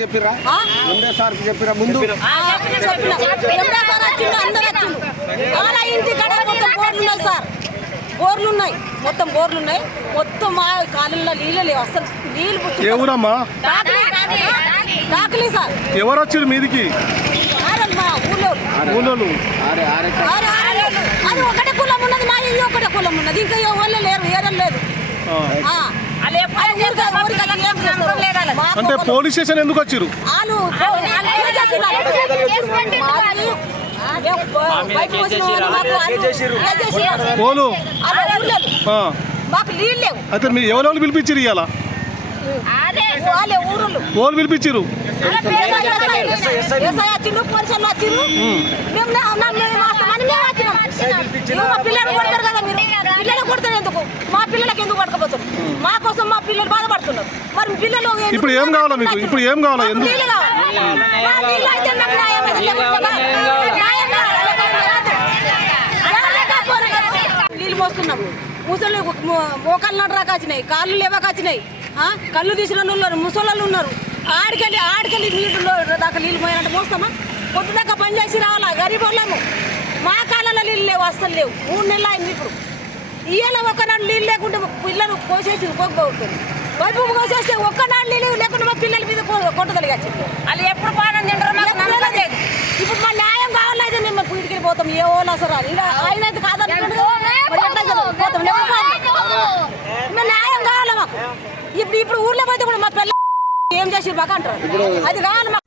చెప్పిరా సార్ చెప్పిరా ముందు సార్ బోర్లు ఉన్నాయి, మొత్తం బోర్లు ఉన్నాయి, మొత్తం మా కాలంలో నీళ్ళు లేవు అసలు. నీళ్ళు ఏ ఊరమ్మా? డాకులే సార్. ఎవరు వచ్చారు మీదికి? మా ఊళ్ళో అది ఒకటే కులం ఉన్నది, మా ఇల్లు ఒకటే కులం ఉన్నది, ఇంకా ఎవరు లేరు, ఏరం లేదు. అంటే పోలీస్ స్టేషన్ ఎందుకు వచ్చారు? మాకు నీళ్ళు లేవు. అయితే మీరు ఎవరెవరు పిలిపించారు ఇవాళ? ఓళ్ళు పిలిపించారు. పిల్లలు కొడతారు కదా మీరు, పిల్లలు కొడతారు ఎందుకు? మా పిల్లలకి ఎందుకు పట్టుకపోతారు? మా కోసం మా పిల్లలు బాధపడుతున్నారు. మరి పిల్లలు ఇప్పుడు ఏం కావాలా మీకు? ఇప్పుడు ఏం కావాలా? ఎందుకు నీళ్ళు మోస్తున్నాము. ముసలి మోకాలు నడరాకొచ్చినాయి, కాళ్ళు లేవకొచ్చినాయి, కళ్ళు తీసిన ఉన్నారు, ముసళ్ళు ఉన్నారు. ఆడికెళ్ళి నీళ్ళు దాకా నీళ్ళు పోయినట్టు మోస్తామా? పొద్దుదాకా పని చేసి రావాలా? గరీబ్ వాళ్ళము. మా కాలంలో నీళ్ళు లేవు, అస్సలు లేవు. 3 నెలలు అయింది. ఇప్పుడు ఇయ్యాల ఒక్కనాడు నీళ్ళు లేకుంటే పిల్లలు కోసేసి కోకపోతుంది. వైపు కోసేస్తే ఒక్కనాడు నీళ్ళు లేకుండా మా పిల్లల మీద కొట్టగలిగాచ్చు. వాళ్ళు ఎప్పుడు పానం తింటారు? ఇప్పుడు మా న్యాయం కావాలైతే మేము పీడికి పోతాం. ఏ ఓలా అసలు ఆయన అయితే కాదని పోతాం. న్యాయం కావాలి మాకు. ఇప్పుడు ఊర్లో పోతే కూడా మా పిల్లలు ఏం చేసి మాకు అంటారు. అది కావాలి మాకు.